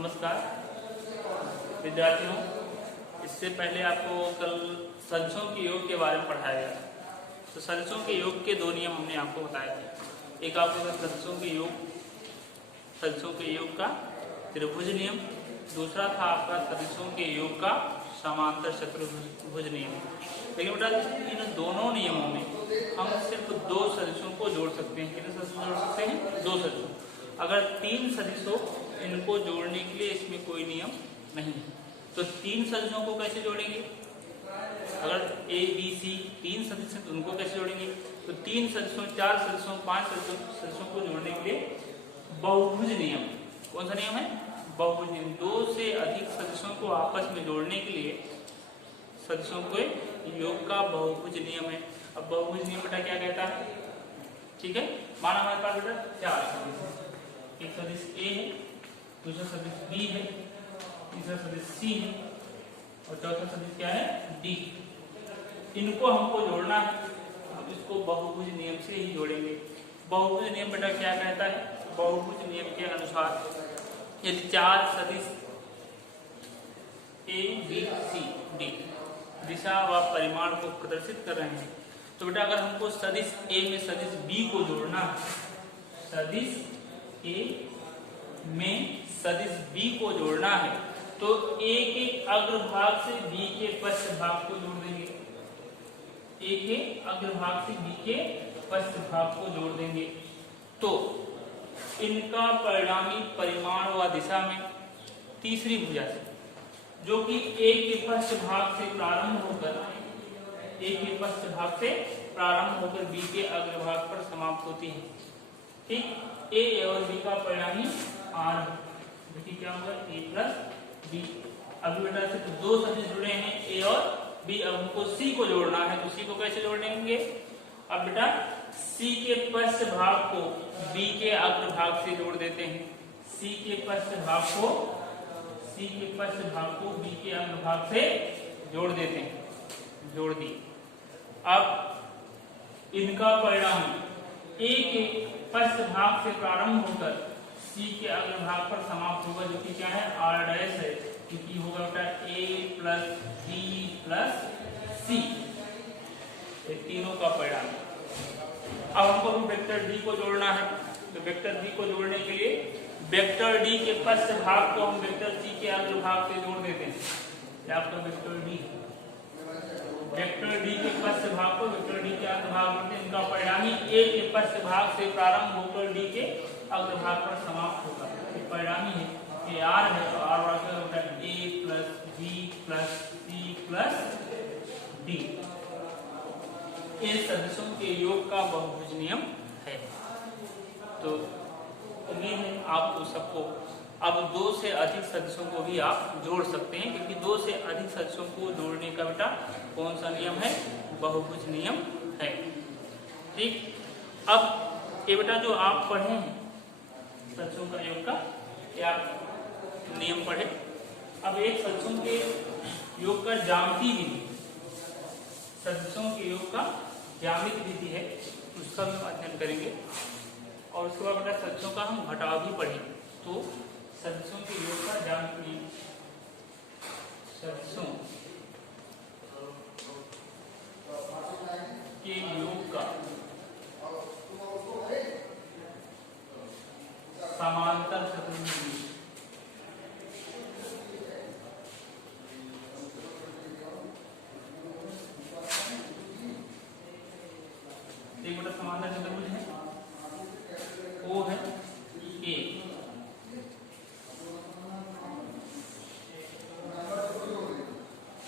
नमस्कार विद्यार्थियों, इससे पहले आपको कल सदिशों के योग के बारे में पढ़ाया गया। तो सदिशों के योग के दो नियम हमने आपको बताए थे। एक आपको था सदिशों के योग का त्रिभुज नियम, दूसरा था आपका सदिशों के योग का समांतर चतुर्भुज नियम। लेकिन बेटा इन दोनों नियमों में हम सिर्फ दो सदिशों को जोड़ सकते हैं। कितने सदिशों जोड़ सकते हैं? दो सदिशों। अगर तीन सदिशों इनको जोड़ने के लिए इसमें कोई नियम नहीं है, तो तीन सदिशों को कैसे जोड़ेंगे? अगर ए बी सी तीन सदिश हैं तो उनको कैसे जोड़ेंगे? तो तीन सदिशों, चार सदिशों, पांच सदिशों को जोड़ने के लिए बहुभुज नियम। कौन सा नियम है? बहुभुज नियम। दो से अधिक सदिशों को आपस में जोड़ने के लिए सदिशों के योग का बहुभुज नियम है। अब बहुभुज नियम बेटा क्या कहता है? ठीक है, माना हमारे पास बेटा चार सदिश है। एक सदिश ए है, दूसरा सदिश बी है, तीसरा सदिश सी है और चौथा सदिश क्या है? डी। इनको हमको जोड़ना है, हम इसको बहुभुज नियम से ही जोड़ेंगे। बहुभुज नियम बेटा क्या कहता है? बहुभुज नियम के अनुसार यदि चार सदिश ए बी सी डी दिशा व परिमाण को प्रदर्शित कर रहे हैं, तो बेटा अगर हमको सदिश ए में सदिश बी को जोड़ना है, सदिश ए में सदिश बी को जोड़ना है, तो ए के अग्रभाग से बी के पश्च भाग को जोड़ देंगे। ए के अग्रभाग से बी के पश्च भाग को जोड़ देंगे, तो इनका परिणामी परिमाण व दिशा में तीसरी भुजा से, जो कि ए के पश्च भाग से प्रारंभ होकर बी के अग्रभाग पर समाप्त होती है। ठीक, ए और बी का परिणामी आर, देखिए क्या होगा? A plus B. अभी बेटा सिर्फ दो सदिश जुड़े हैं ए और बी, अब हमको सी को जोड़ना है, तो सी को कैसे जोड़ेंगे? अब बेटा सी के पश्च भाग को बी के अग्रभाग से जोड़ देते हैं। सी के पश्च भाग को बी के अग्रभाग से जोड़ देते हैं, जोड़ दी। अब इनका परिणाम ए के पश्च भाग से प्रारंभ होकर सी के अग्रभाग पर समाप्त होगा, जो कि क्या है? आर डैश है, क्योंकि होगा बेटा ए प्लस बी प्लस सी, ये तीनों का परिणाम। अब हमको वेक्टर डी को जोड़ना है, तो वेक्टर डी को जोड़ने के लिए वेक्टर डी के पश्च भाग को हम वेक्टर सी के अग्रभाग से जोड़ देते हैं। ये आपका वेक्टर डी के पश्च भाग को वेक्टर डी के अग्रभाग में, इनका परिणामी ए के पश्च भाग से प्रारंभ होकर डी के अग्रभाग पर समाप्त होगा। ये परिणामी है, ये आर है, तो आर होगा A plus B plus C plus D. इन सदिशों के योग का बहुभुज नियम है। तो उम्मीद है आपको सबको अब दो से अधिक सदिशों को भी आप जोड़ सकते हैं, क्योंकि दो से अधिक सदिशों को जोड़ने का बेटा कौन सा नियम है? बहुभुज नियम है। ठीक, अब ये बेटा जो आप पढ़े हैं सदिशों का योग का, ये आप नियम पढ़े। अब एक सदिशों के योग का ज्यामिति विधि, सदिशों के योग का ज्यामिति विधि है, उसका भी हम अध्ययन करेंगे। और उसके बाद बेटा सदिशों का हम घटाव भी पढ़ेंगे। तो सदिशों के योग का ज्यामिति, सदिशों के योग का समांतर चतुर्भुज, एक बेटा समांतर चतुर्भुज है, ओ है ए,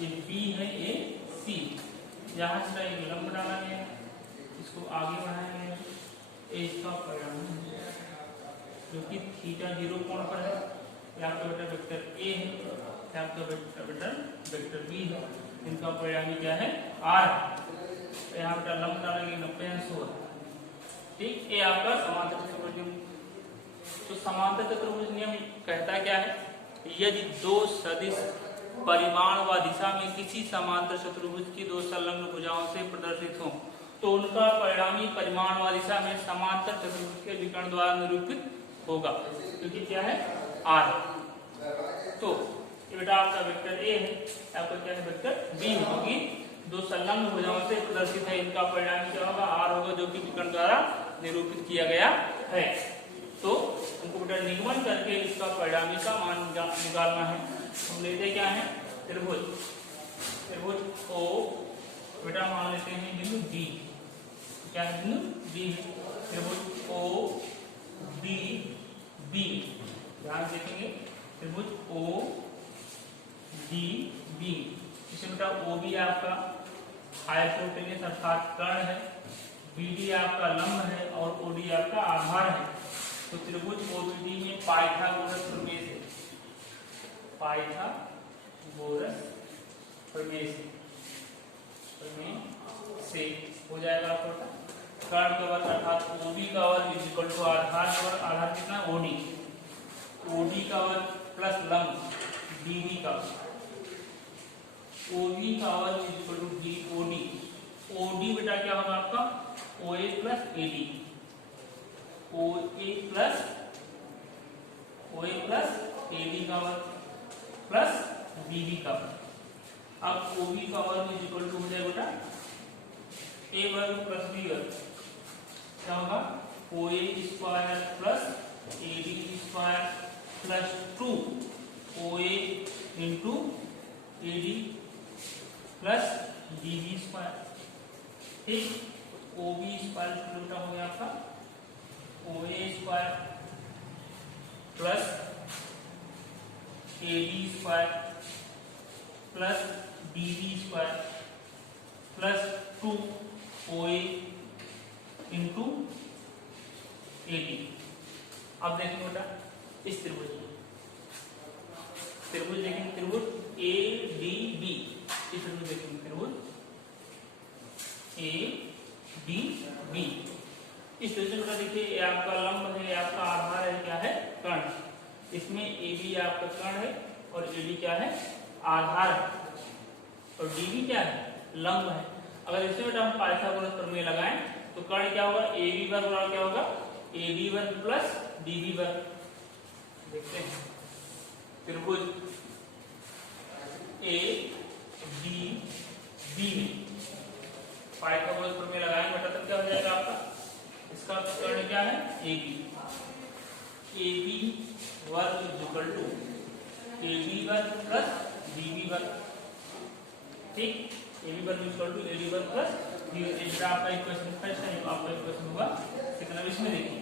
ये बी है, ए सी। यहाँ से एक लंब डाला गया, इसको आगे बढ़ाया गया, ए इसका परिणाम जो कि थीटा 0 कोण पर है। यहाँ आपका बेटा वेक्टर ए है, यहाँ आपका वेक्टर बी है, इनका परिणामी क्या है? आर। यहाँ बेटा लंब डालेंगे 90 अंश होगा। ठीक, ये आपका समांतर चतुर्भुज नियम। तो समांतर चतुर्भुज नियम कहता क्या है? यदि दो सदिश परिमाण व दिशा में किसी समांतर चतुर्भुज की दो संलग्न भुजाओं से प्रदर्शित हो, तो उनका परिणामी परिमाण व दिशा में समांतर चतुर्भुज के विकर्ण द्वारा निरूपित होगा, क्योंकि क्या है? आर। बेटा आपका वेक्टर ए है, आपका क्या है वेक्टर बी, क्योंकि दो संलग्न भुजाओं से प्रदर्शित है। इनका परिणाम क्या होगा, आर होगा, जो कि विकर्ण द्वारा निरूपित किया गया है। तो हमको बेटा निगमन करके इसका परिणामी का मान निकालना है। हम लेते क्या है, त्रिभुज, त्रिभुज ओ बेटा मान लेते हैं बिंदु डी, क्या है बिंदु डी है, त्रिभुज ओ डी बी, ध्यान देखेंगे त्रिभुज ओ डी बी, इसमें बेटा ओ बी आपका हाइपोटेन्यूस अर्थात कर्ण है, बी डी आपका लंब है और ओ डी आपका आधार है। तो त्रिभुज ओबीडी में पाइथागोरस प्रमेय से, पाइथागोरस प्रमेय से हो जाएगा आपका कर्ण का वर्ग अर्थात ओबी का वर्ग इज इक्वल टू आधार का वर्ग, आधार कितना ओडी, ओडी का वर्ग प्लस लंब डीबी का, ओबी का वर्ग is equal to D OD, OD बेटा क्या होगा आपका OA plus AD, OA plus AD का वर्ग प्लस बीबी का वर्ग। अब ओबी का वर्ग इज इक्वल टू हो जाएगा बेटा ए वर्ग प्लस बी वर्ग, क्या होगा OA square plus AD square plus 2 OA into AD plus BB square. ठीक, ओबी स्क्वायर बेटा हो गया आपका OA square plus AD square plus BB square plus 2 OA into AD. अब देखेंगे बेटा इस त्रिभुज में, त्रिभुज देखेंगे, त्रिभुज ए डी बी, इस त्रिभुज देखेंगे, त्रिभुज ए डी बी, इस त्रिभुज का देखिए ये आपका लंब है, ये आपका आधार है, क्या है कर्ण, इसमें ए बी आपका कर्ण है और ए डी क्या है आधार है और डी बी क्या है लंब है। अगर इसमें बेटा हम पाइथागोरस प्रमेय लगाएं तो कर्ण क्या होगा ए बी वर्ग बराबर क्या होगा ए बी वर्ग प्लस डी बी वर्ग। देखते हैं त्रिभुज ए डी बी में पाइथागोरस प्रमेय लगाएंगे बेटा तब क्या हो जाएगा आपका, इसका कर्ण क्या है ए बी वर्ग is equal to A B वर्ग प्लस बी बी वर्ग। ठीक, ए बी वर्ग is equal to A D वर्ग प्लस बी वर्ग। ये आपका इक्वेशन फर्स्ट है, आपका इक्वेशन होगा सेकंड। इसमें देखिए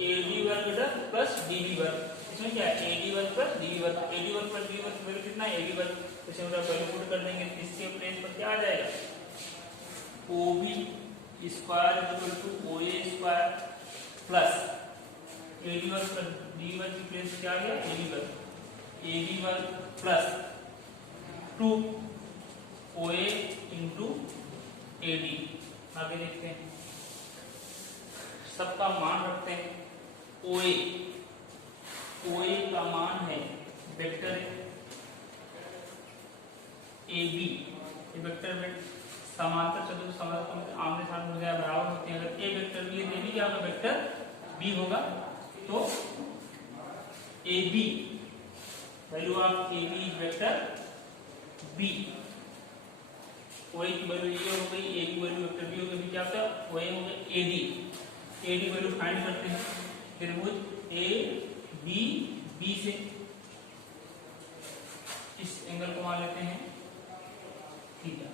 ए बी वर्ग बेटा प्लस डी बी वर्ग, इसमें क्या है ए डी वर्ग प्लस डी बी वर्ग, ए डी वर्ग प्लस डी बी वर्ग वैल्यू कितना है ए बी वर्ग, इसमें बेटा वैल्यू पुट कर देंगे, इसके प्लेस पर क्या आ जाएगा O B square equal to O A square plus A D वर्ग प्लस डी वर्ग की प्लेस क्या आ गया ए बी वर्ग plus 2 O A into A D. आगे देखते हैं, सबका मान रखते हैं, ओ ए का मान है वेक्टर ए बी, ये वेक्टर में समांतर चतुर्भुज समांतर आमने सामने हो जाए बराबर होते हैं। अगर ए वेक्टर बी है तो क्या होगा वेक्टर बी होगा, तो A B value of A B vector B, O A की वैल्यू ये हो गई, ए की वैल्यू वेक्टर बी हो गई, क्या होता है ओ ए हो गया ए डी वैल्यू फाइंड करते हैं त्रिभुज ए बी बी से, इस एंगल को मान लेते हैं ठीक है,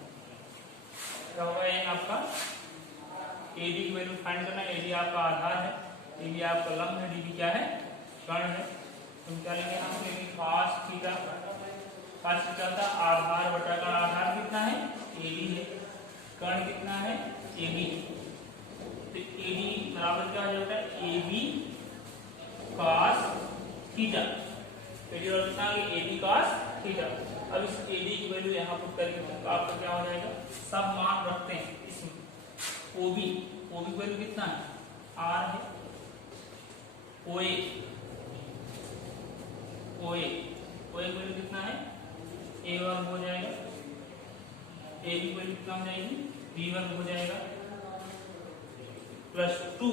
क्या होगा ये आपका ए डी की वैल्यू फाइंड करना है, ए डी आपका आधार है, ए बी आपका लंब है, डी बी क्या है कर्ण है। तो क्या लेंगे हम A B cos theta, cos theta का आधार बटा कर्ण, आधार कितना है ए डी है, कर्ण कितना है ए बी, तो ए डी बराबर क्या हो जाता है A B cos theta, A D बराबर कितना है ए बी cos थीटा। अब इस ए डी की वैल्यू यहाँ पुट करके तो आपका क्या हो जाएगा, सब मान रखते हैं इसमें, ओ बी वैल्यू कितना है आर है, ओए वैल्यू कितना है ए वर्ग हो जाएगा, ए की वैल्यू कितना हो जाएगी बी वर्ग हो जाएगा प्लस 2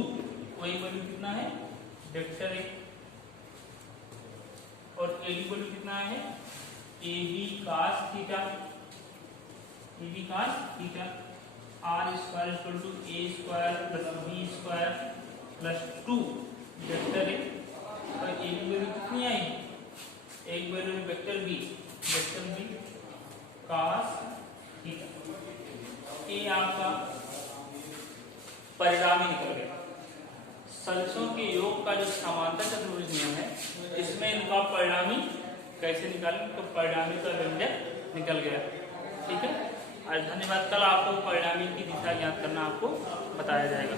वैल्यू कितना है वेक्टर ए, और ए की वैल्यू कितना है, A B cos theta, A B cos theta, R square equal to A square plus B square plus 2 vector है। तो ए की वैल्यू कितनी आई, एक value vector B cos theta. ये आपका परिणामी निकल गया। सदिशों के योग का जो समांतर चतुर्भुज नियम है, इसमें इनका परिणामी कैसे निकालें, तो परिणामी का व्यंजक निकल गया। ठीक है, आज धन्यवाद। कल आपको परिणामी की दिशा ज्ञात करना आपको बताया जाएगा।